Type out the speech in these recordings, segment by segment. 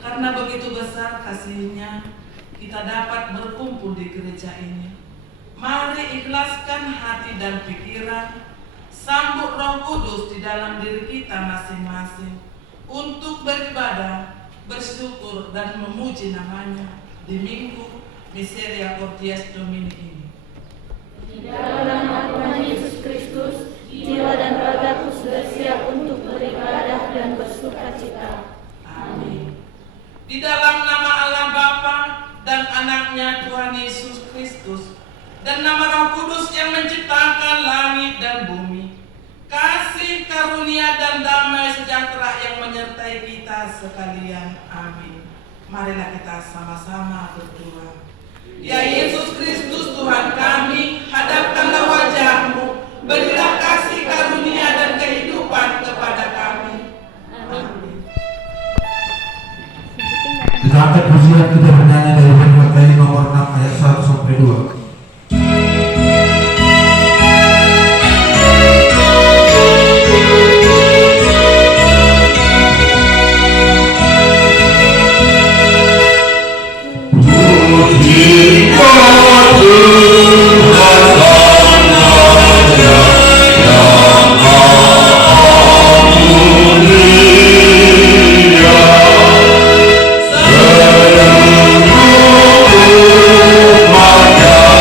Karena begitu besar kasih-Nya, kita dapat berkumpul di gereja ini. Mari ikhlaskan hati dan pikiran, sambut Roh Kudus di dalam diri kita masing-masing untuk beribadah, bersyukur dan memuji namanya di Minggu Misericordias Domini ini. Di dalam nama Tuhan Yesus Kristus, jiwa dan ragaku sudah siap untuk beribadah dan bersukacita. Amin. Di dalam nama Allah Bapa dan Anaknya Tuhan Yesus Kristus dan nama Roh Kudus yang menciptakan langit dan bumi, kasih karunia dan damai sejahtera yang menyertai kita sekalian. Amin. Marilah kita sama-sama berdoa. Ya Yesus Kristus Tuhan kami, hadapkanlah wajah-Mu, berilah kasih karunia dan kehidupan kepada kami. Amin. Kita angkat pujian, kita bernyanyi dari Benwateli nomor 6 ayat 1 sampai 2. Maria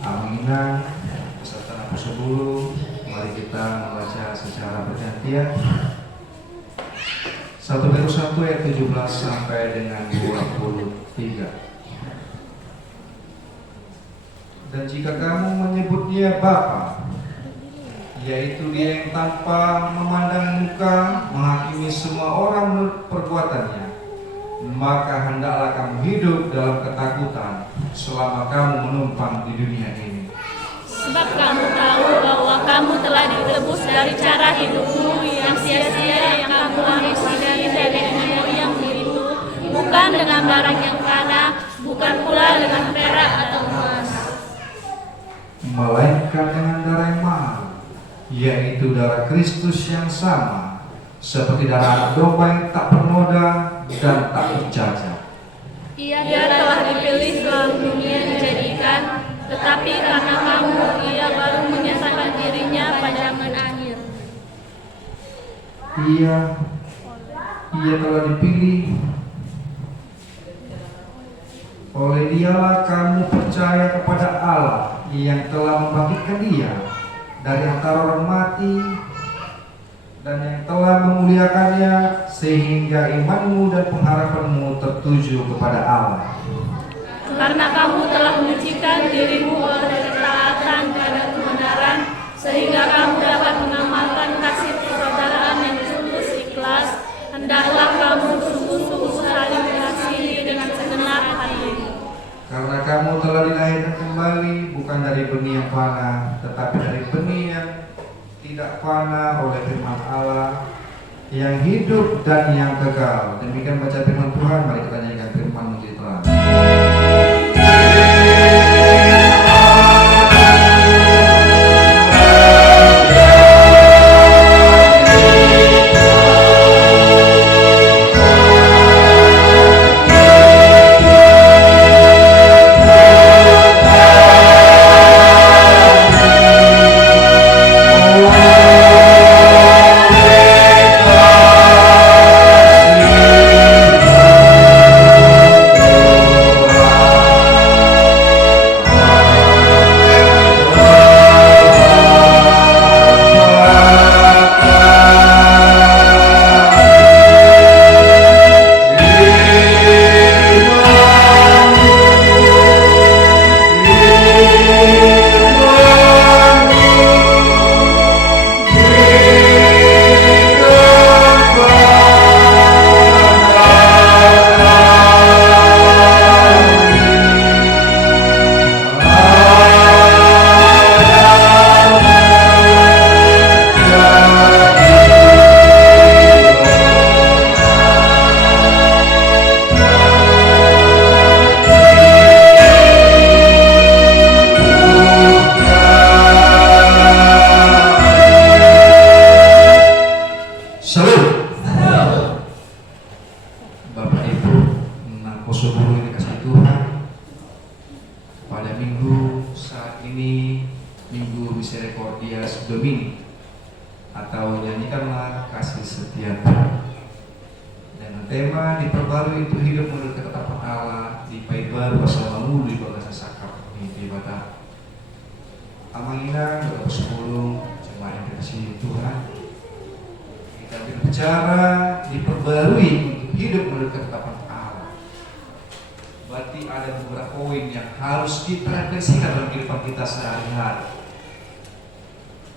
Aminan beserta nafas 10. Mari kita membaca secara bergantian 1 Petrus 1 ayat 17 sampai dengan 23. Dan jika kamu menyebut dia Bapa, yaitu dia yang tanpa memandang muka menghakimi semua orang menurut perbuatannya, maka hendaklah kamu hidup dalam ketakutan selama kamu menumpang di dunia ini. Sebab kamu tahu bahwa kamu telah ditebus dari cara hidupmu yang sia-sia yang kamu warisi dari nenek moyangmu itu, bukan dengan barang yang fana, bukan pula dengan perak atau emas, melainkan dengan darah yang mahal, yaitu darah Kristus yang sama, seperti darah anak domba yang tak bernoda dan tak bercacat. Ia telah dipilih sebelum dunia dijadikan, tetapi karena kamu, ia baru menyatakan dirinya pada zaman akhir. Ia telah dipilih, oleh dialah kamu percaya kepada Allah yang telah membangkitkan dia dari antara orang mati dan yang telah memuliakannya, sehingga imanmu dan pengharapanmu tertuju kepada Allah. Karena kamu telah menyucikan dirimu oleh ketaatan pada kebenaran, sehingga kamu dapat mengamalkan kasih persaudaraan yang tulus ikhlas. Hendaklah kamu sungguh-sungguh saling mengasihi dengan segenap hati. Karena kamu telah dilahirkan kembali bukan dari benih yang fana, tetapi dari benih yang tidak fana oleh firman Allah yang hidup dan yang kekal. Demikian baca firman Tuhan. Mari kita nyanyikan firman menjadi terang.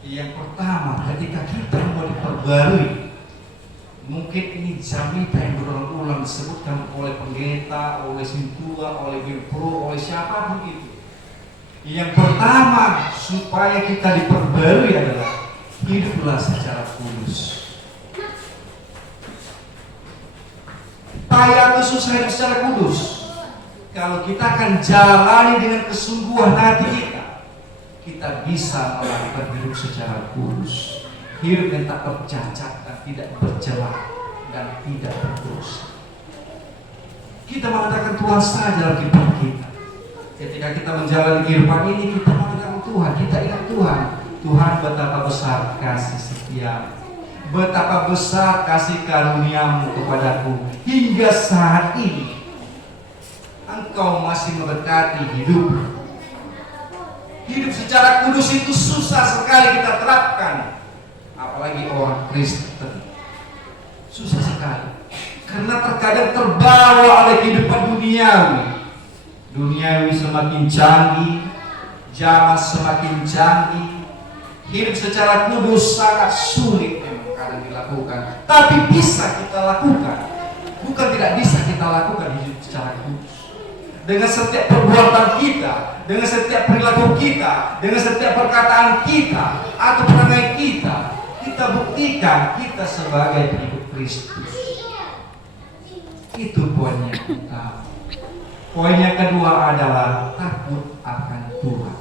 Yang pertama, ketika kita mau diperbarui, mungkin ini jamita yang berulang-ulang disebutkan oleh pendeta, oleh sintua, oleh bimpro, oleh siapapun itu. Yang pertama, supaya kita diperbarui adalah hiduplah secara kudus. Payah khusus hidup secara kudus. Kalau kita akan jalani dengan kesungguhan hati kita bisa melakukan hidup secara kudus, hidup yang tak bercacat dan tidak bercela dan tidak berdosa. Kita mengatakan Tuhan saja dalam kehidupan kita. Ketika kita menjalani kehidupan ini, kita mengatakan Tuhan, kita ingat Tuhan. Tuhan, betapa besar kasih setia, betapa besar kasih karuniamu kepadaku hingga saat ini. Engkau masih memberkati hidupku. Hidup secara kudus itu susah sekali kita terapkan, apalagi orang Kristen. Susah sekali, karena terkadang terbawa oleh kehidupan duniawi semakin canggih, zaman semakin canggih. Hidup secara kudus sangat sulit memang kadang dilakukan, tapi bisa kita lakukan. Bukan tidak bisa kita lakukan hidup secara kudus. Dengan setiap perbuatan kita, dengan setiap perilaku kita, dengan setiap perkataan kita atau perangai kita, kita buktikan kita sebagai pengikut Kristus. Itu poin yang utama. Poin yang kedua adalah takut akan Tuhan.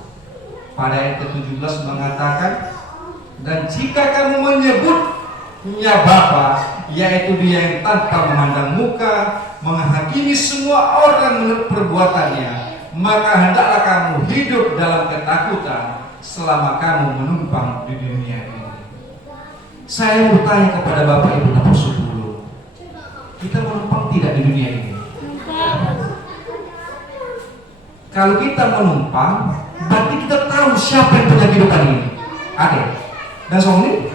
Pada ayat ke-17 mengatakan, dan jika kamu menyebutnya Bapa, yaitu Dia yang tanpa memandang muka, menghakimi semua orang menurut perbuatannya, maka hendaklah kamu hidup dalam ketakutan selama kamu menumpang di dunia ini. Saya bertanya kepada Bapak Ibu Apostol dulu, kita menumpang tidak di dunia ini? Kalau kita menumpang, berarti kita tahu siapa yang punya kehidupan ini. Ada dan soalnya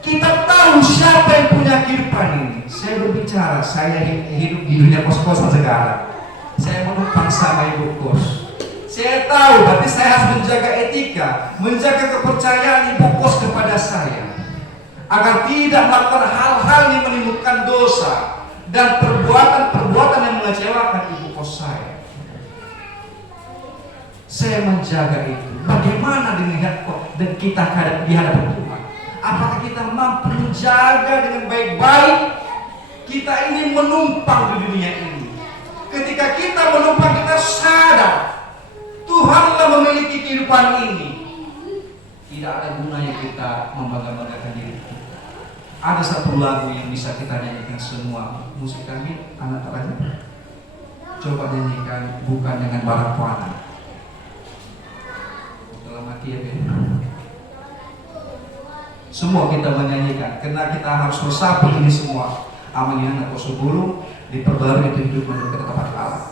kita tahu siapa yang punya kehidupan ini. Saya berbicara, saya hidup di dunia kos-kosan sekarang. Saya menumpang sama ibu kos. Saya tahu, berarti saya harus menjaga etika, menjaga kepercayaan ibu kos kepada saya, agar tidak melakukan hal-hal yang menimbulkan dosa dan perbuatan-perbuatan yang mengecewakan ibu kos saya. Saya menjaga itu. Bagaimana dengan dan kita di hadapan Tuhan? Apakah kita mampu menjaga dengan baik-baik? Kita ini menumpang di dunia ini. Ketika kita menumpang, kita sadar Tuhanlah memiliki kehidupan ini. Tidak ada gunanya kita membangga-banggakan diri kita. Ada satu lagu yang bisa kita nyanyikan semua. Musik kami anak-anak, coba nyanyikan bukan dengan barang puana. Dalam hati ya, semua kita menyanyikan, karena kita harus meresapi ini semua. Amannya anak Kosubulu diperbarui itu hidup menurut ketetapan Allah.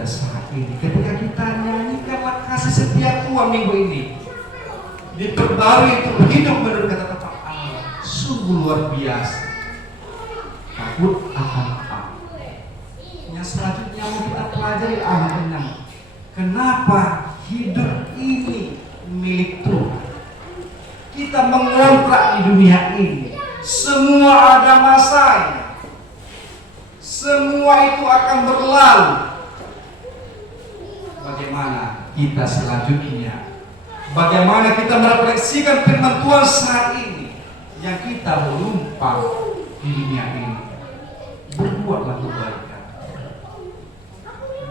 kita saat ini. Ketika kita nyanyikanlah kasih setia Tuhan minggu ini, diperbarui untuk hidup menurut kata tepat Allah, sungguh luar biasa. Takut akan apa? Yang selanjutnya mau kita pelajari anak-anak. Kenapa hidup ini milik Tuhan? Kita mengontrak di dunia ini. Semua ada masanya. Semua itu akan berlalu. Bagaimana kita selanjutnya? Bagaimana kita merefleksikan firman Tuhan saat ini yang kita menumpang di dunia ini? Berbuatlah kebaikan.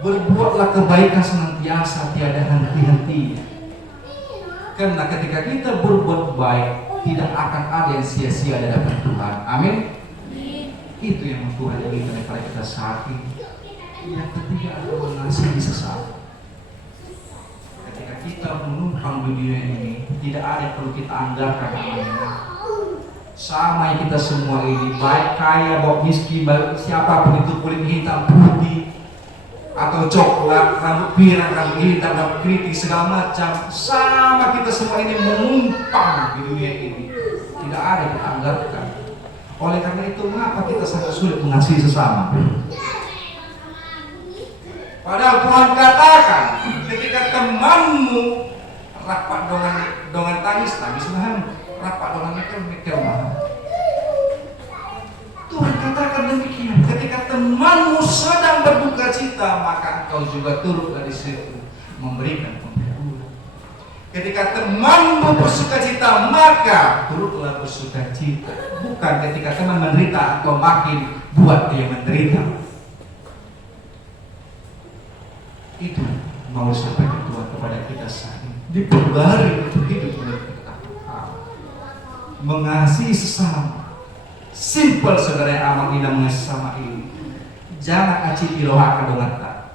Berbuatlah kebaikan senantiasa, tiada henti-hentinya. Karena ketika kita berbuat baik, tidak akan ada yang sia-sia di hadapan Tuhan. Amin. Itu yang Tuhan inginkan daripada kita saat ini. Yang ketiga adalah mengasihi sesama. Ketika kita menumpang di dunia ini, tidak ada yang perlu kita anggarkan namanya. Sama yang kita semua ini, baik kaya, baik miskin, baik siapapun itu, kulit hitam, putih, atau coklat, rambut pirang, rambut hitam, rambut keriting, segala macam. Sama kita semua ini menumpang di dunia ini. Tidak ada yang kita anggarkan. Oleh karena itu, mengapa kita sangat sulit mengasihi sesama? Padahal Tuhan katakan, ketika temanmu rapat dengan tangis bahan, rapat dengan mikir bahan. Tuhan katakan demikian. Ketika temanmu sedang berduka cita, maka engkau juga turut dari situ memberikan penghiburan. Ketika temanmu bersuka cita, maka turutlah bersuka cita. Bukan ketika teman menderita, engkau makin buat dia menderita. Itu mau sampaikan Tuhan kepada kita saat ini. Diperbarui untuk hidup menurut kita. Mengasihi sesama. Simple saudara yang amat indah mengasihi sesama ini. Jangan acip iloha kadongata.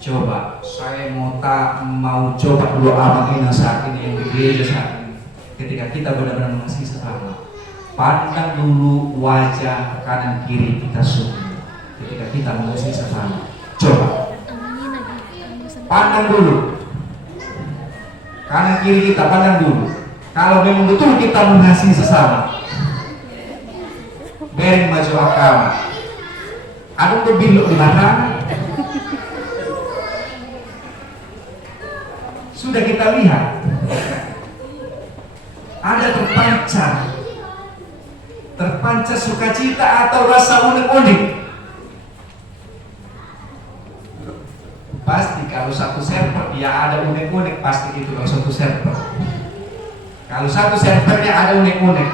Coba, saya mau coba dulu amat indah saat ini yang di gereja saat ini. Ketika kita benar-benar mengasihi sesama, pandang dulu wajah kanan kiri kita semua. Ketika kita mengasihi sesama, coba pandang dulu kanan kiri kita, pandang dulu. Kalau memang betul kita mengasihi sesama, beri maju akama. Ada berbelok di mana? Sudah kita lihat, ada terpancar sukacita atau rasa unik-unik. Pasti kalau satu server dia ada unik-unik, pasti itu kalau satu server. Kalau satu servernya ada unik-unik,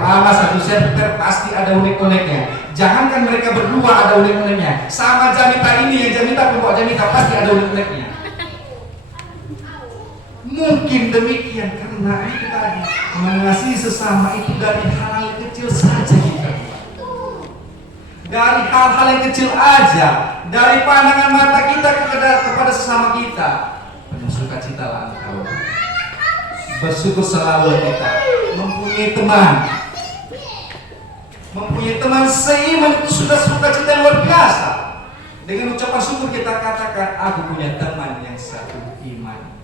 ama satu server pasti ada unik-uniknya. Jangankan mereka berdua ada unik-uniknya, sama Jamita ini yang Jamita pun Jamita pasti ada unik-uniknya. Mungkin demikian karena itu tadi, mengasihi sesama itu dari hal-hal kecil saja kita. Dari hal-hal yang kecil aja, dari pandangan mata kita kepada sesama kita, penuh sukacitalah engkau. Bersyukur selalu kita mempunyai teman seiman itu sudah sukacita luar biasa. Dengan ucapan syukur kita katakan, aku punya teman yang satu iman.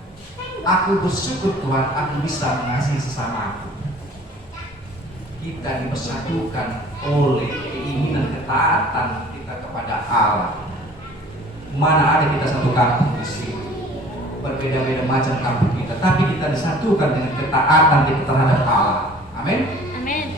Aku bersyukur Tuhan, aku bisa mengasihi sesamaku. Kita dipersatukan oleh keinginan ketaatan kita kepada Allah. Mana ada kita satu kampung di sini, berbeda-beda macam kampung kita, tapi kita disatukan dengan ketaatan kita terhadap Allah. Amin. Amin.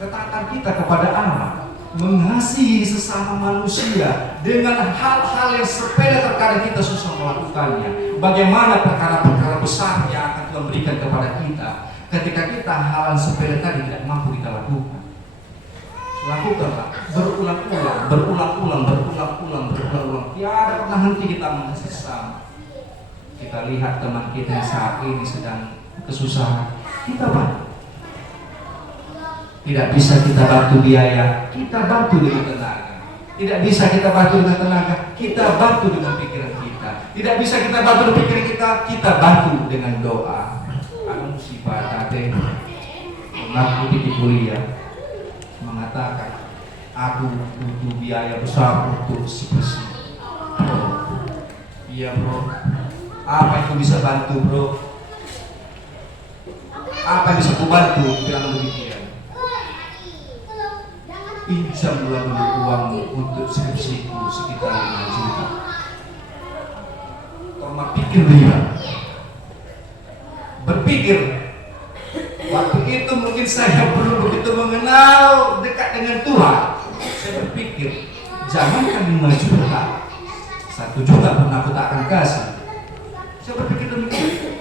Ketaatan kita kepada Allah, mengasihi sesama manusia dengan hal-hal yang sepele terkadang kita susah melakukannya. Bagaimana perkara-perkara besar yang akan Tuhan berikan kepada kita ketika kita hal yang sepele tadi tidak mampu kita lakukan. Lakukanlah berulang-ulang. Tiada pernah henti kita mengasihi sesama. Kita lihat teman kita yang saat ini sedang kesusahan, kita bantu. Tidak bisa kita bantu biaya, kita bantu dengan tenaga. Tidak bisa kita bantu dengan tenaga, kita bantu dengan pikiran kita. Tidak bisa kita bantu dengan pikiran kita bantu dengan doa. Ada musibah tadi, mengaku di kuliah mengatakan, aku butuh biaya besar untuk skripsi. Iya bro. Apa yang kau bisa bantu bro? Apa yang bisa kau bantu? Bilang demikian. Pinjamlah dulu uang untuk skripsiku sekitar 5 juta. Toma pikir dia. Berpikir. Waktu itu mungkin saya belum begitu mengenal dekat dengan Tuhan. Saya berpikir, jangankan 5 juta, 1 juta pun aku tak akan kasih. Saya berpikir demikian.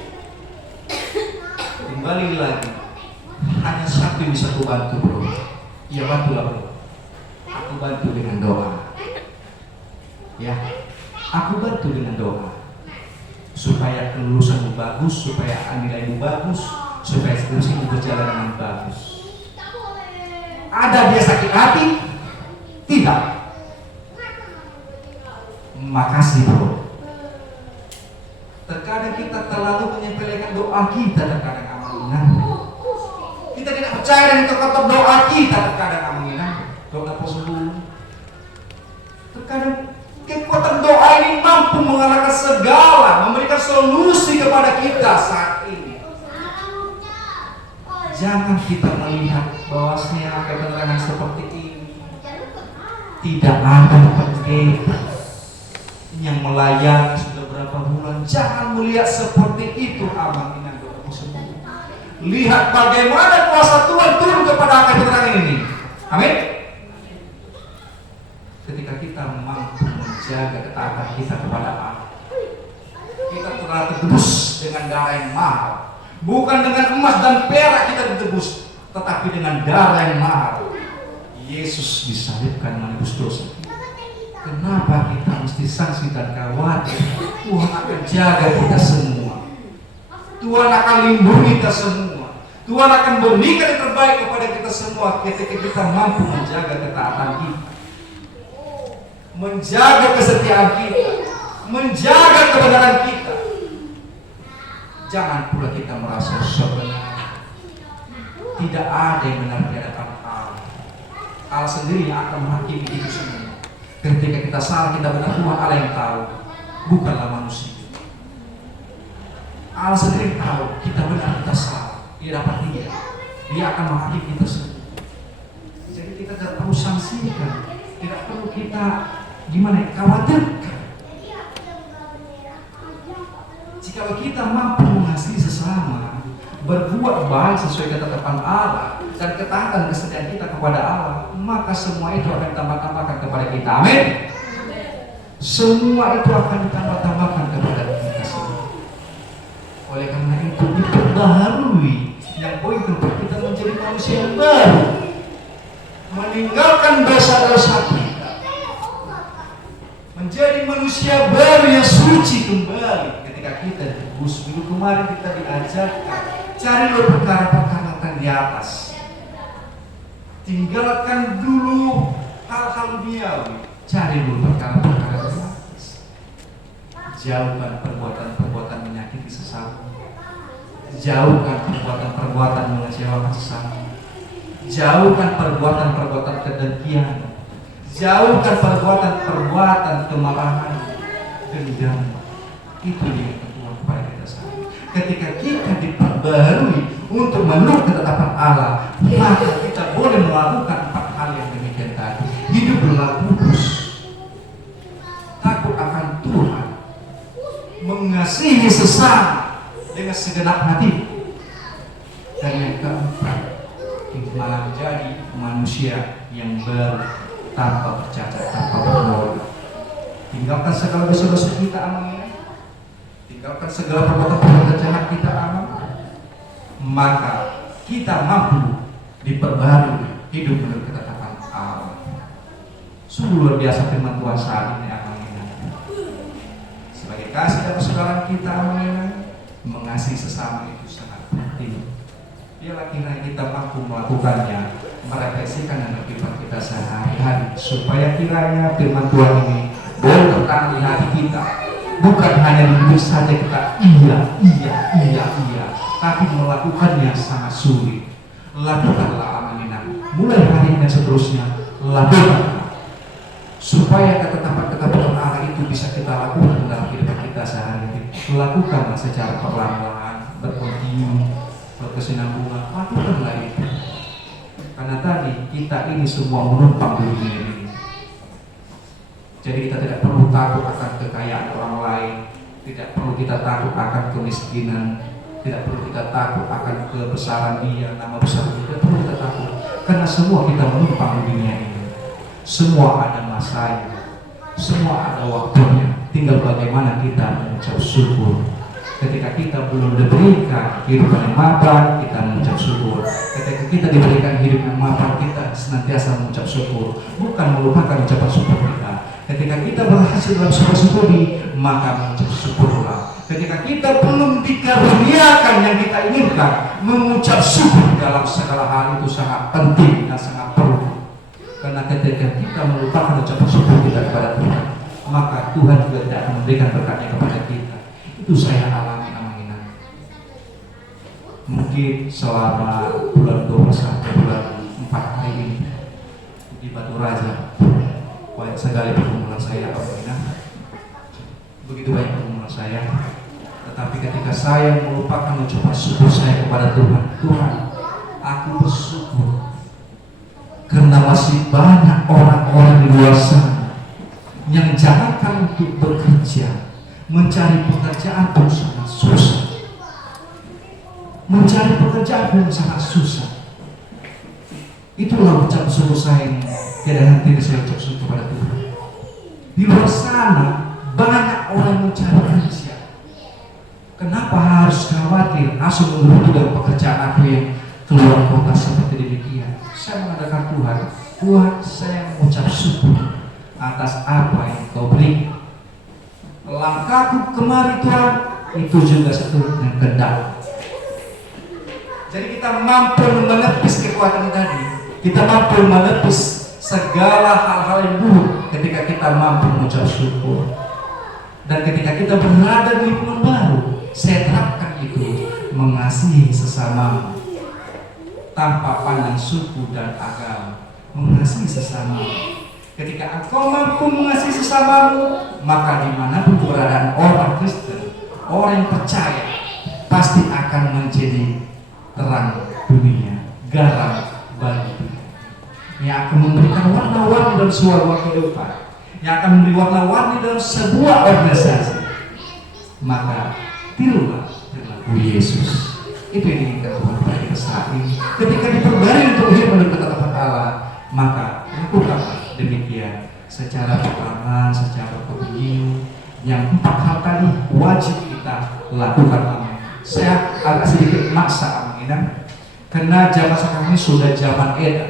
Kembali lagi, hanya satu yang bisa aku bantu bro. Ya bantulah bro. Aku bantu dengan doa. Ya, aku bantu dengan doa. Supaya kelulusanmu bagus, supaya nilaimu bagus, supaya skripsimu berjalan dengan bagus. Ada dia sakit hati? Tidak. Makasih bro. Terkadang kita terlalu menyepelekan doa kita, terkadang amanah. Kita tidak percaya dengan kata doa kita, terkadang amanah. Doa sembuh. Terkadang kekuatan doa ini mampu mengalahkan segala, memberikan solusi kepada kita saat ini. Jangan kita melihat bahwasanya kebenaran seperti ini tidak ada pendeta yang melayani sudah berapa bulan. Jangan melihat seperti itu, abang ini doaku sembuh. Lihat bagaimana kuasa Tuhan turun kepada kebenaran ini. Amin. Ketika kita mampu menjaga ketaatan kita kepada Allah, kita telah ditebus dengan darah yang mahal. Bukan dengan emas dan perak kita ditebus, tetapi dengan darah yang mahal. Yesus disalibkan menebus dosa. Kenapa kita mesti sanksi dan khawatir? Tuhan akan jaga kita semua. Tuhan akan lindungi kita semua. Tuhan akan berikan yang terbaik kepada kita semua ketika kita mampu menjaga ketaatan kita, menjaga kesetiaan kita, menjaga kebenaran kita. Jangan pula kita merasa sebenar. Tidak ada yang benar di hadapan Allah. Allah sendiri yang akan menghakimi itu semua. Ketika kita salah, kita benar, Tuhan Allah yang tahu, bukanlah manusia. Allah sendiri tahu kita benar, kita salah. Dia dapat Dia akan menghakimi kita semua. Jadi kita tidak perlu sanksikan, tidak perlu kita khawatirkan. Jika kita mampu mengasihi sesama, berbuat baik sesuai ketetapan Allah, dan ketaatan kesetiaan kita kepada Allah, maka semua itu akan ditambah-tambahkan kepada kita. Amin. Semua itu akan ditambah-tambahkan kepada kita semua. Oleh karena itu diperbaharui, yang poin keempat, kita menjadi manusia yang baru, meninggalkan dosa-dosa kita, menjadi manusia baru yang suci kembali. Ketika kita ditebus, minggu kemarin kita diajarkan cari perkara-perkara di atas. Tinggalkan dulu hal-hal duniawi, cari dulu perkara-perkara di atas. Jauhkan perbuatan-perbuatan menyakiti sesama. Jauhkan perbuatan-perbuatan mengecewakan sesama. Jauhkan perbuatan-perbuatan kedengkian. Jauhkan perbuatan-perbuatan kemarahan, dendam. Itu yang Tuhan kepada kita semua. Ketika kita diperbarui untuk menurut ketetapan Allah, maka kita boleh melakukan 4 hal yang demikian tadi. Hiduplah kudus, takut akan Tuhan, mengasihi sesama dengan segenap hati, dan yang keempat, malah menjadi manusia yang baru, tanpa bercacat, tanpa bernoda. Tinggalkan segala dosa-dosa kita, amin. Tinggalkan segala perbuatan jahat kita, amin. Maka kita mampu diperbarui hidup menurut ketetapan Allah. Sungguh luar biasa firman Tuhan saat ini, amin. Sebagai kasih dan persaudaraan kita, amin, mengasihi sesama itu sangat penting. Biarlah kiranya kita mampu melakukannya, merefleksikan dan berpikir kita sehari-hari, supaya kiranya firman Tuhan ini boleh tertanam di hati kita. Bukan hanya di mulut saja kita iya, tapi melakukannya sangat sulit. Lakukanlah, amin. Mulai hari ini dan seterusnya, lakukanlah, supaya ketetapan-ketetapan Allah itu bisa kita lakukan dalam kehidupan kita. lakukanlah secara perlahan-lahan, berkontinu, berkesinambungan, lakukanlah itu. Karena tadi kita ini semua menumpang di dunia ini. Jadi kita tidak perlu takut akan kekayaan orang lain, tidak perlu kita takut akan kemiskinan, tidak perlu kita takut akan kebesaran dia, nama besar dia, tidak perlu kita takut. Karena semua kita menumpang di dunia ini. Semua ada masanya, semua ada waktunya. Tinggal bagaimana kita mengucap syukur. Ketika kita belum diberikan kehidupan yang mapan, kita mengucap syukur. Ketika kita diberikan hidup yang mapan, kita senantiasa mengucap syukur, bukan melupakan ucapan syukur kita. Ketika kita berhasil dalam sebuah studi, maka mengucap syukurlah. Ketika kita belum dikaruniakan yang kita inginkan, mengucap syukur dalam segala hal itu sangat penting dan sangat perlu. Karena ketika kita melupakan ucapan syukur kita kepada Tuhan, maka Tuhan juga tidak akan memberikan berkatnya kepada kita. Itu saya alami amanginan. Mungkin selama bulan 12 sampai bulan 4 hari ini di Batu Raja banyak sekali pergumulan saya amanginan. Begitu banyak pergumulan saya. Tetapi ketika saya melupakan ucapan syukur saya kepada Tuhan, Tuhan, aku bersyukur karena masih banyak orang-orang di luar sana yang jangankan untuk bekerja, mencari pekerjaan pun sangat susah. Mencari pekerjaan pun sangat susah. Itulah ucapan syukur saya ini. Tidak henti saya ucap syukur kepada Tuhan. Di luar sana banyak orang mencari kerja. Kenapa harus khawatir? Langsung mengerutu dengan pekerjaan aku yang keluar kota seperti demikian. Saya mengadakan Tuhan, Tuhan, saya mengucap syukur atas apa yang Kau beri. Langkahku kemari Tuhan, itu juga seturut dengan kehendak. Jadi kita mampu menepis kekuatan tadi. Kita mampu menepis segala hal-hal yang buruk ketika kita mampu mengucap syukur. Dan ketika kita berada di lingkungan baru, saya terapkan itu, mengasihi sesama tanpa pandang suku dan agama. Mengasihi sesama. Ketika engkau mampu mengasihi sesamamu, maka dimanapun keberadaan orang Kristen, orang yang percaya, pasti akan menjadi terang dunia, garam bagi dunia, yang akan memberikan warna-warni dalam sebuah kehidupan, yang akan memberi warna-warni dalam sebuah organisasi. Maka tirulah perilaku Yesus. Itu yang diinginkan Tuhan pada kita saat ini. Ketika diperbarui untuk hidup menurut kata-kata Allah, maka lakukanlah demikian secara perlahan, secara kontinu. Yang 4 hal tadi wajib kita lakukan. Saya agak sedikit maksa amanginan, karena zaman sekarang ini sudah zaman edan.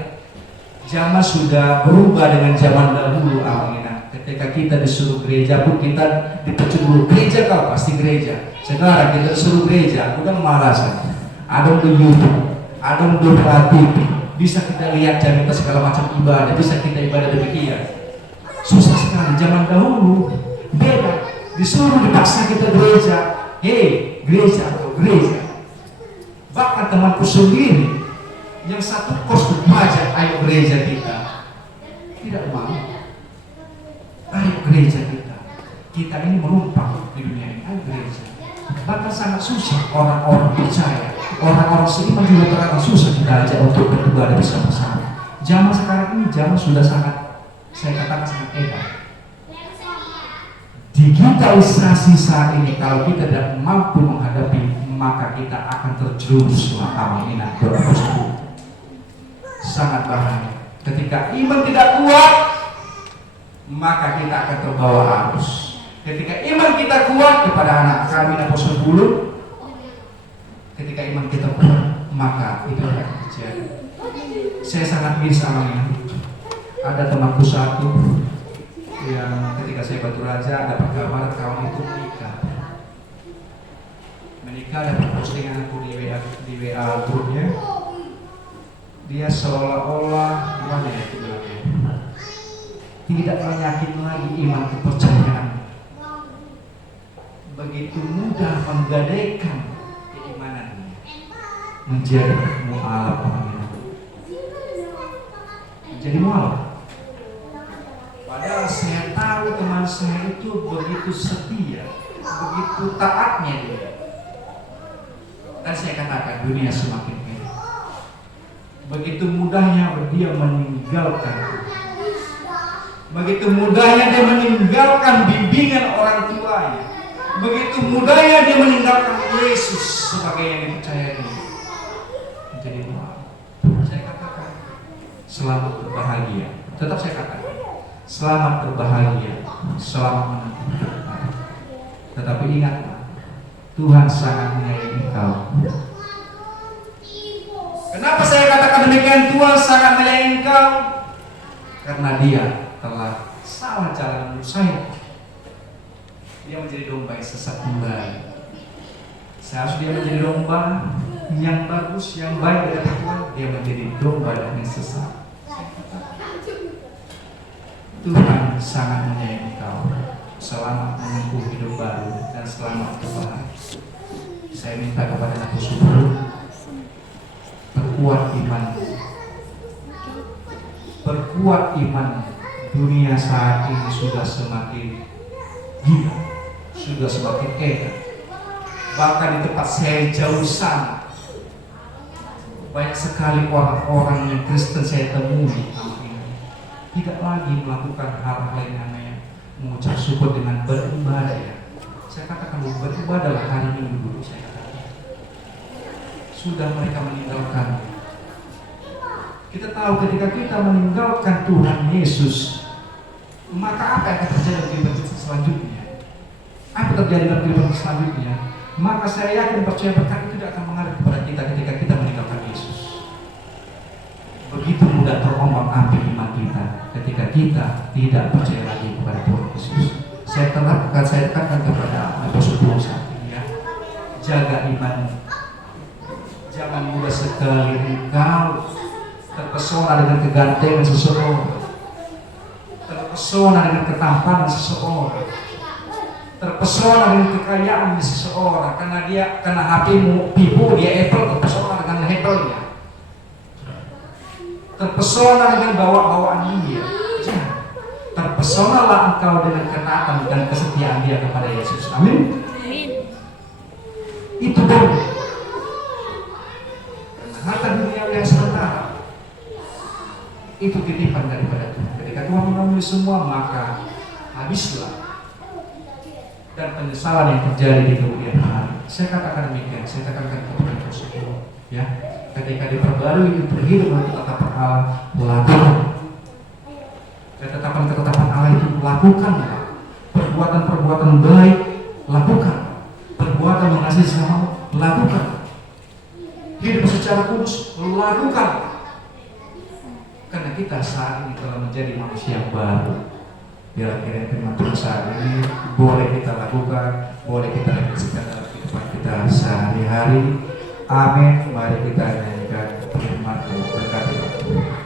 Zaman sudah berubah dengan zaman dahulu amanginan. Ketika kita disuruh gereja pun kita dipecut dulu, gereja kau pasti gereja. Sekarang kita disuruh gereja, udah malasan. Ada di YouTube, ada di TV, bisa kita lihat kita segala macam ibadah, bisa kita ibadah demikian. Susah sekali. Zaman dahulu beda, disuruh dipaksa kita gereja. Hei gereja atau gereja. Bahkan temanku sendiri yang satu kos berpajak, ayo gereja kita. Tidak mau. Ayo gereja kita. Kita ini menumpang di dunia ini, ayo gereja. Bahkan sangat susah orang-orang percaya, orang-orang seiman juga terlalu susah kita ajak untuk beribadah bersama-sama. Zaman sekarang ini zaman sudah sangat, saya katakan sangat edan. Digitalisasi saat ini kalau kita tidak mampu menghadapi, maka kita akan terjerumus dalam amanginan tersebut. Sangat bahaya. Ketika iman tidak kuat, maka kita akan terbawa arus. Ketika iman kita kuat kepada anak kami Apostol Bulu, ketika iman kita kuat, maka itu akan terjadi. Saya sangat miris amanginan. Ada temanku satu yang ketika saya Batu Raja dapat kabar kawan itu menikah, dapat postingan aku di WA grupnya. Dia seolah-olah gimana ya itu bilangnya, tidak menyakiti lagi iman kepercayaan, begitu mudah menggadaikan keimanannya menjadi mu'alaf amanginan, menjadi mu'alaf. Padahal saya tahu teman saya itu begitu setia, begitu taatnya dia. Dan saya katakan dunia semakin enak. Begitu mudahnya dia meninggalkan, begitu mudahnya dia meninggalkan bimbingan orang tuanya, begitu mudahnya dia meninggalkan Yesus sebagai yang dipercayai. Jadi saya katakan selamat berbahagia. Tetap saya katakan selamat berbahagia, selamat menanti. Tetapi ingatlah, Tuhan sangat menyayangi engkau. Kenapa saya katakan demikian? Tuhan sangat menyayangi engkau karena Dia telah salah jalan menurut saya. Dia menjadi domba yang sesat kembali. Seharusnya dia menjadi domba yang bagus, yang baik dari Tuhan. Dia menjadi domba yang sesat. Tuhan sangat menyayangi engkau. Selamat menempuh hidup baru dan selamat berbahagia. Saya minta kepada anak subur, perkuat iman. Perkuat iman. Dunia saat ini sudah semakin gila, sudah semakin enak. Bahkan di tempat saya jauh sana, banyak sekali orang-orang yang Kristen saya temui tidak lagi melakukan hal-hal yang namanya mengucap syukur dengan beribadah. Ya. Saya katakan beribadahlah hari Minggu dulu. Saya katakan sudah mereka meninggalkan. Kita tahu ketika kita meninggalkan Tuhan Yesus, maka apa yang akan terjadi dalam kehidupan kita selanjutnya? Apa terjadi dalam kehidupan selanjutnya? Maka saya yakin percaya berkat itu tidak akan mengalir kepada kita ketika kita meninggalkan Yesus. Begitu mudah terombang-ambing iman kita ketika kita tidak percaya lagi kepada Tuhan Yesus. Saya tekankan kepada Apostle Paulus ya, jaga iman. Jangan mudah sekali engkau terpesona dengan kegantengan seseorang, terpesona dengan ketampanan seseorang, terpesona dengan kekayaan seseorang, karena HP-mu Vivo, dia Apple, terpesona dengan Apple-nya, terpesona dengan bawaan dia. Terpesonalah engkau dengan ketaatan dan kesetiaan dia kepada Yesus. Amin. Itu boleh. Harta dunia yang sementara itu titipan daripada Tuhan. Ketika Tuhan mengambil semua, maka habislah. Dan penyesalan yang terjadi di kemudian hari. Saya katakan demikian. Saya katakan kepada Rasulullah, ya. Ketika diperbarui berhidup untuk tatapan Allah, lakukan. Ketetapan Allah itu lakukanlah. Perbuatan-perbuatan baik lakukan. Perbuatan mengasihi sesama lakukan. Hidup secara kudus lakukan. Karena kita saat ini telah menjadi manusia baru. Bila kira firman Tuhan saat ini boleh kita lakukan, boleh kita refleksikan dalam kehidupan kita sehari-hari. Amin. Mari kita nyanyikan firman Tuhan. Berkati Tuhan.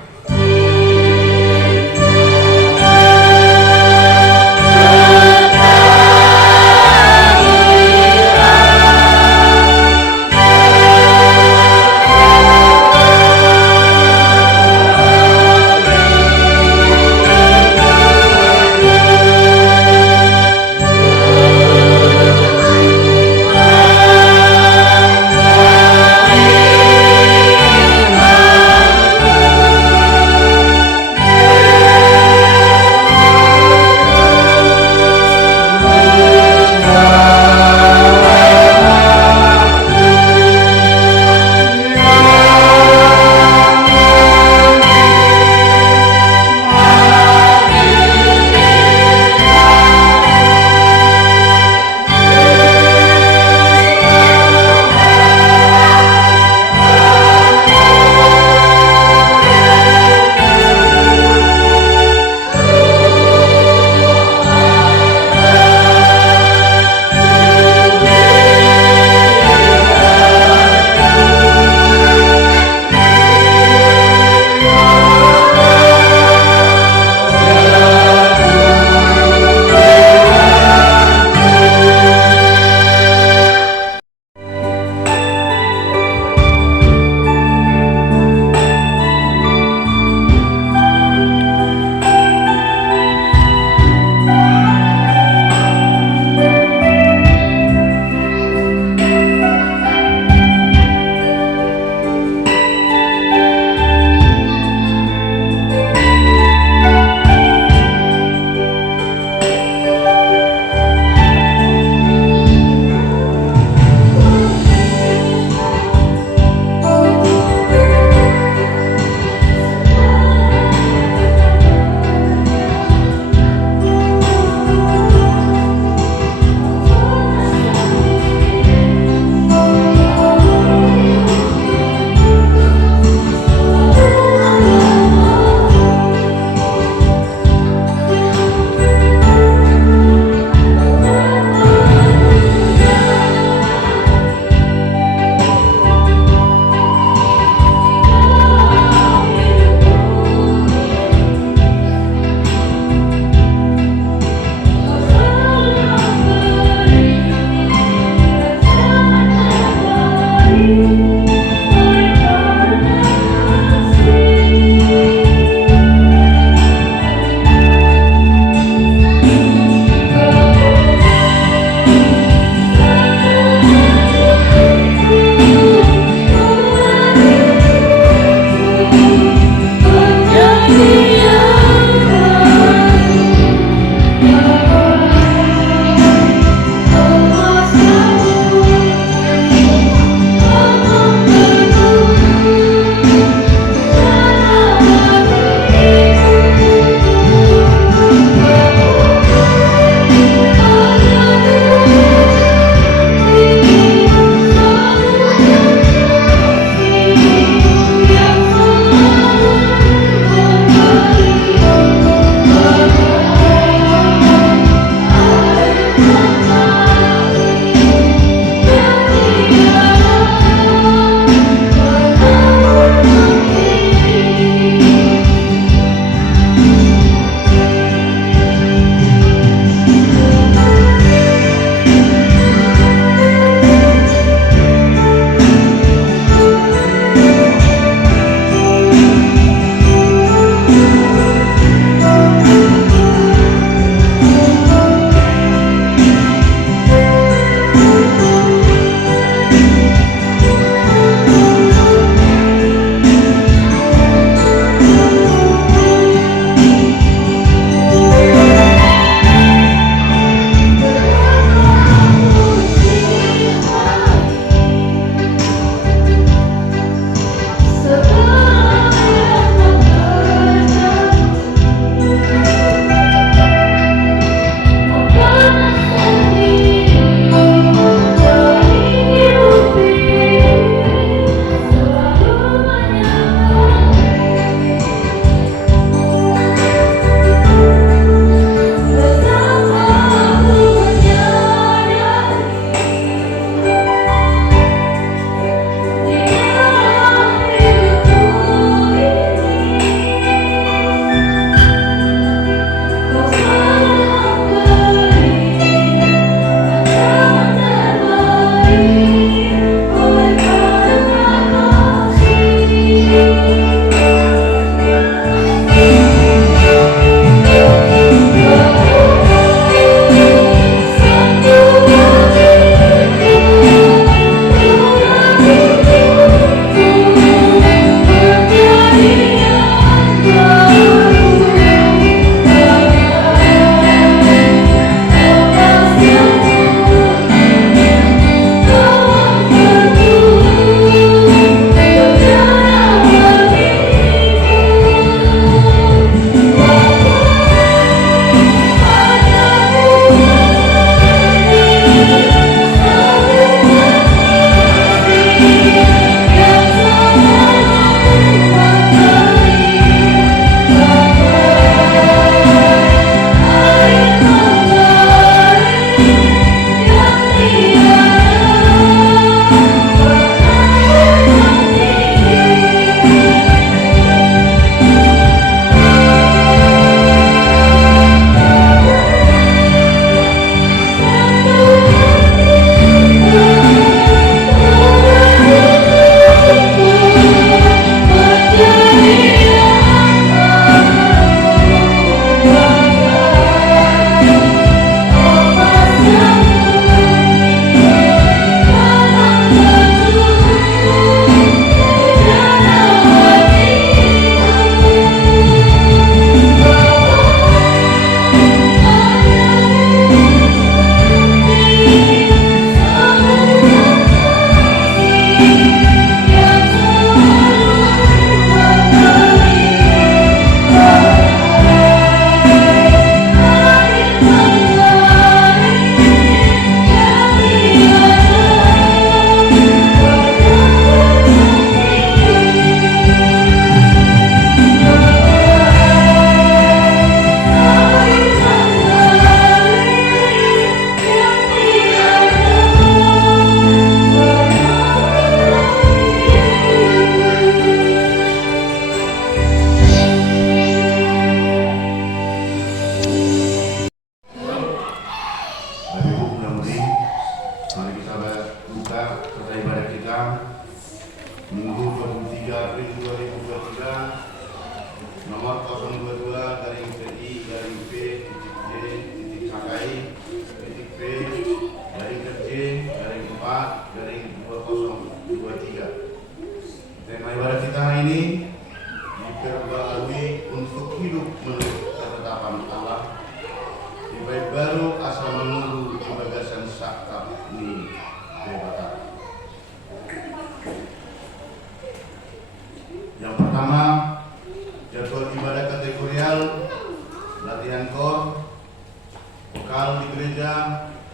gereja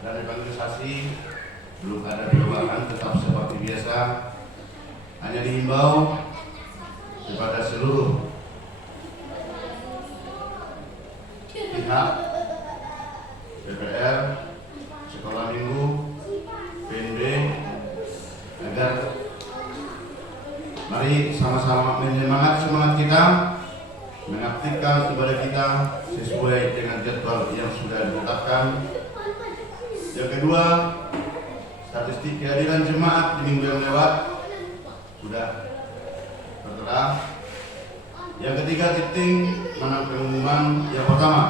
dan evangelisasi belum ada perubahan, tetap seperti biasa. Hanya dihimbau kepada seluruh pihak PPR, sekolah minggu, PNB, agar mari sama-sama semangat kita mengaktifkan ibadah kita sesuai dengan jadwal yang sudah ditetapkan. Yang kedua, statistik kehadiran jemaat di minggu yang lewat sudah tertera. Yang ketiga, titik pengumuman. Yang pertama,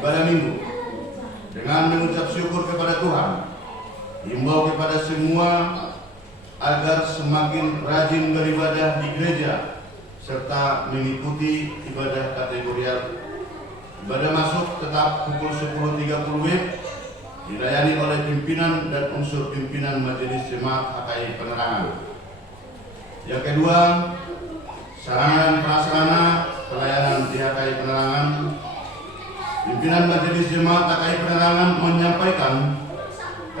ibadah minggu dengan mengucap syukur kepada Tuhan, himbau kepada semua agar semakin rajin beribadah di gereja serta mengikuti ibadah kategorial. Ibadah masuk tetap pukul 10.30 WIB, dilayani oleh pimpinan dan unsur pimpinan Majelis Jemaat HKI Penerangan. Yang kedua, sarana dan prasarana pelayanan di HKI Penerangan. Pimpinan Majelis Jemaat HKI Penerangan menyampaikan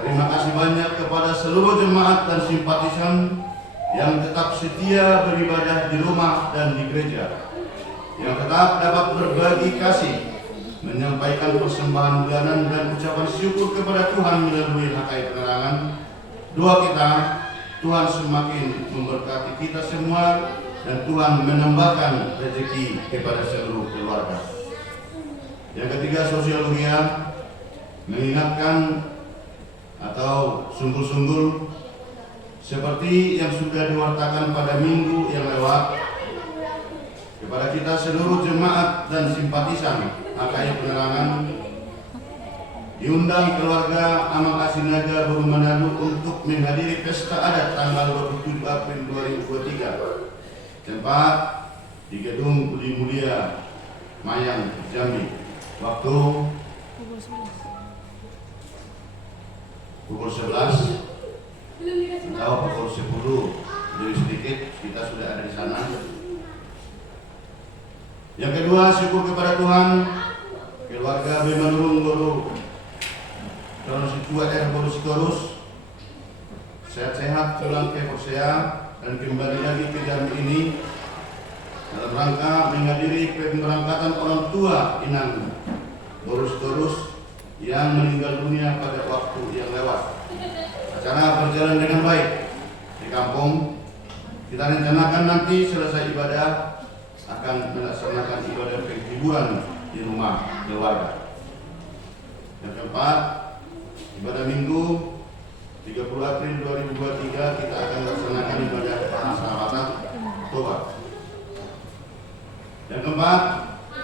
terima kasih banyak kepada seluruh jemaat dan simpatisan yang tetap setia beribadah di rumah dan di gereja, yang tetap dapat berbagi kasih, menyampaikan persembahan bulanan dan ucapan syukur kepada Tuhan melalui HKI Penerangan. Doa kita, Tuhan semakin memberkati kita semua dan Tuhan menambahkan rezeki kepada seluruh keluarga. Yang ketiga, sosiologia, mengingatkan atau sungguh-sungguh seperti yang sudah diwartakan pada minggu yang lewat kepada kita seluruh jemaat dan simpatisan HKI Penerangan, diundang keluarga Amak Asinaga Buru Manado untuk menghadiri pesta adat tanggal 27 April 2023, tempat di Gedung Budi Mulia Mayang, Jambi, waktu pukul 11 atau pukul 10, lebih sedikit kita sudah ada di sana. Yang kedua, syukur kepada Tuhan, keluarga Bemanurung Guru Calon Situa Boru Sitorus sehat-sehat pulang ke Korsea dan kembali lagi ke Jambi ini dalam rangka menghadiri pemberangkatan orang tua Inang Boru Sitorus yang meninggal dunia pada waktu yang lewat. Acara berjalan dengan baik di kampung. Kita rencanakan nanti selesai ibadah akan melaksanakan ibadah penghiburan di rumah keluarga. Yang keempat, ibadah minggu 30 April 2023 kita akan laksanakan ibadah persahabatan tobat. Yang keempat,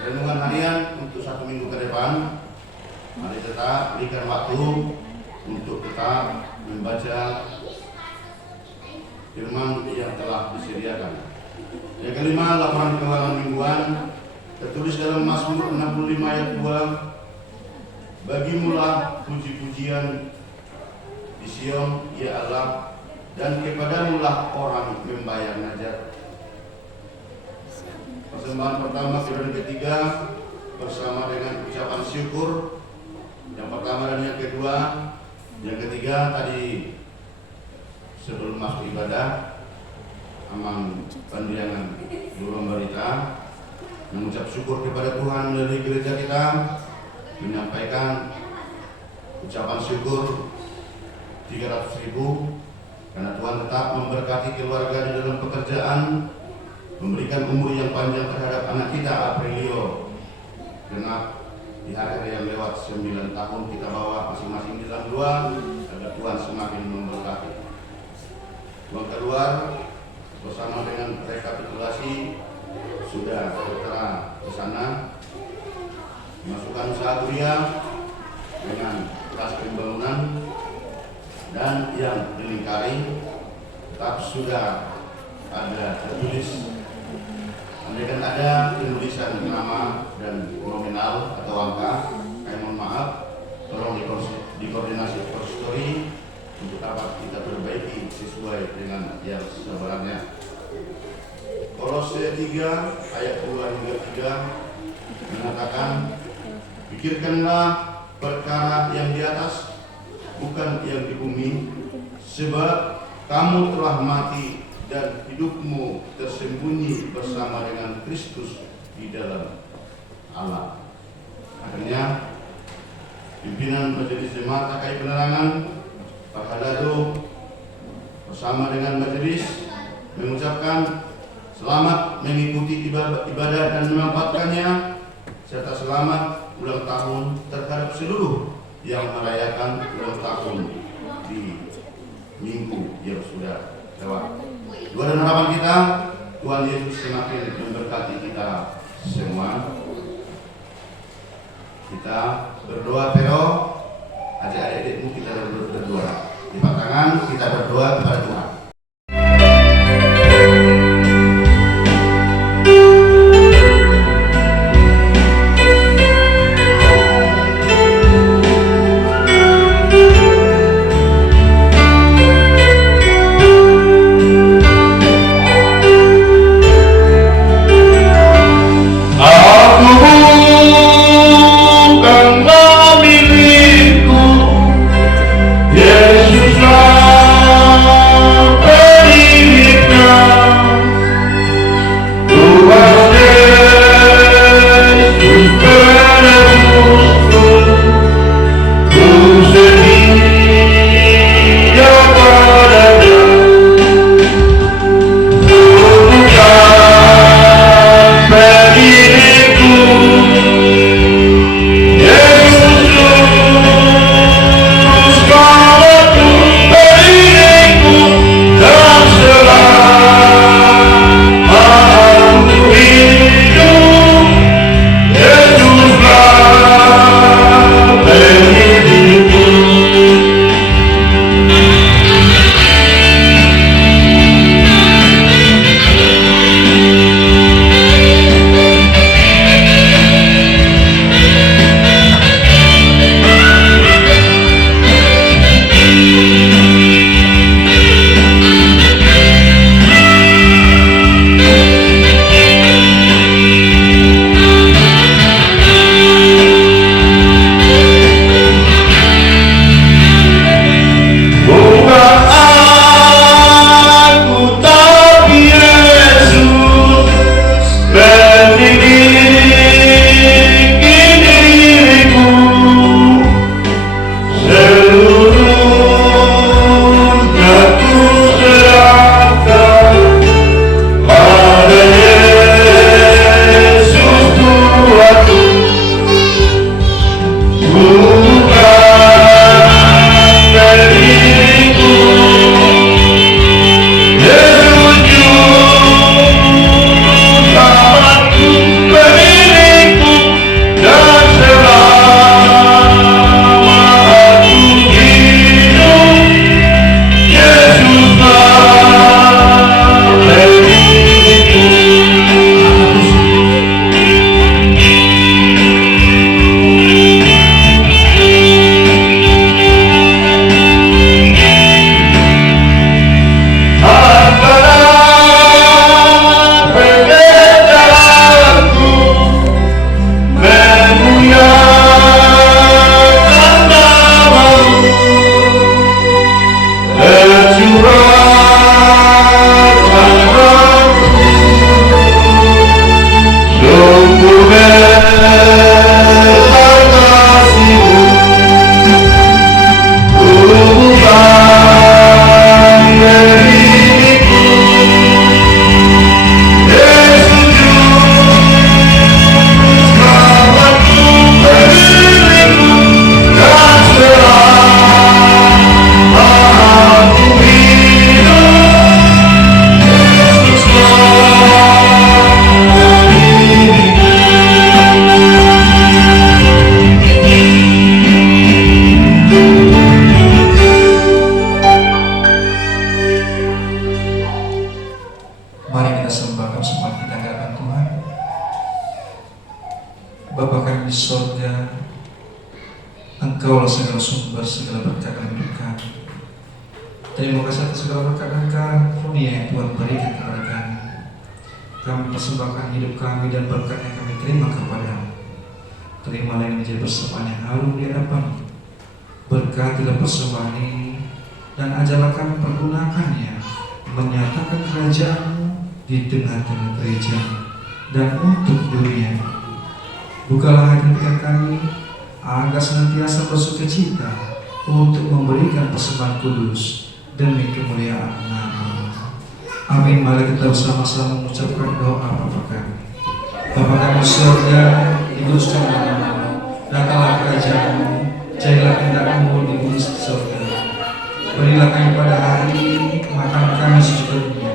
renungan harian untuk 1 minggu ke depan. Mari tetap berikan waktu untuk tetap membaca firman yang telah disediakan. Yang kelima, laporan keuangan mingguan tertulis dalam Mazmur 65 ayat 2. Bagimulah puji-pujian di Sion, ya Allah, dan kepadamulah orang membayar najat. Persembahan pertama dan ketiga bersama dengan ucapan syukur. Yang pertama dan yang kedua. Yang ketiga tadi sebelum masuk ibadah, Amang Pandiangan Guru Barita mengucap syukur kepada Tuhan dari gereja kita, menyampaikan ucapan syukur 300.000 karena Tuhan tetap memberkati keluarga di dalam pekerjaan, memberikan umur yang panjang terhadap anak kita Aprilio genap di hari yang lewat 9 tahun kita bawa masing-masing di dalam doa agar Tuhan semakin memberkati. Uang keluar bersama dengan rekapitulasi sudah tertera di sana. Masukan usaha kuliah dengan kelas pembangunan dan yang dilingkari tetap sudah ada tertulis. Andaikan ada penulisan nama dan nominal atau angka, mohon maaf, tolong dikoordinasi konsistori untuk dapat kita perbaiki sesuai dengan yang sebenarnya. Kolose 3 ayat 2 hingga 3 mengatakan, pikirkanlah perkara yang di atas, bukan yang di bumi, sebab kamu telah mati dan hidupmu tersembunyi bersama dengan Kristus di dalam Allah. Akhirnya pimpinan Majelis Jemaat AKI Penerangan, Pak Hadado bersama dengan majelis mengucapkan selamat mengikuti ibadah dan memanfaatkannya, serta selamat ulang tahun terhadap seluruh yang merayakan ulang tahun di minggu yang sudah lewat. Doa dan harapan kita, Tuhan Yesus semakin memberkati kita semua. Kita berdoa, pero adik-adikmu kita berdoa. Lipat tangan, kita berdoa kepada Tuhan. Engkaulah segala sumber, segala berkat dalam hidup kami. Terima kasih atas segala berkat dan karunia yang Tuhan berikan kepada kami. Kami persembahkan hidup kami dan berkat yang kami terima kepadamu. terimalah ini menjadi persembahan yang harum di hadapan-Mu. Berkatilah persembahan ini dan ajarlah kami pergunakannya menyatakan kerajaan-Mu di tengah-tengah gereja dan untuk dunia. Bukalah hati pikiran kami agar senantiasa bersukacita untuk memberikan persembahan kudus demi kemuliaan nama-Mu. Amin. Mari kita bersama-sama mengucapkan doa Bapa kami. Bapa kami di surga, dikuduskanlah nama-Mu, datanglah kerajaan-Mu, jadilah kehendak-Mu di bumi seperti di surga. Berilah kami pada hari ini makan kami secukupnya,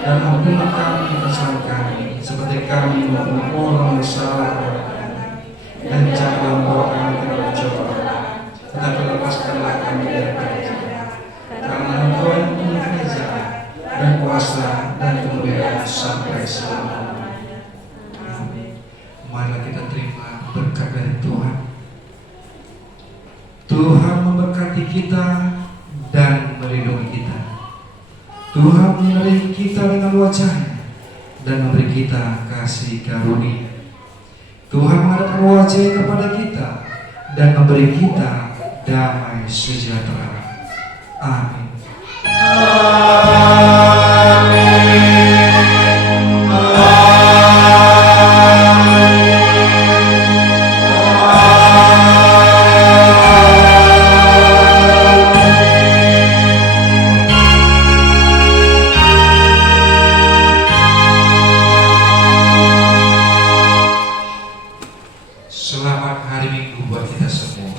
dan ampunilah kami kesalahan kami, seperti kami mengampuni orang bersalah kepada kami. Dan janganlah membawa kami ke dalam pencobaan, tetapi lepaskanlah kami dari jahat. Karena Engkau yang punya kerajaan dan kuasa dan kemuliaan sampai selama-lamanya. Amin. Marilah kita terima berkat dari Tuhan. Tuhan memberkati kita dan melindungi kita. Tuhan menyertai kita dengan wajah-Nya dan memberi kita kasih karunia. Tuhan menghadapkan wajah kepada kita dan memberi kita damai sejahtera. Amin. Selamat hari Minggu buat kita semua.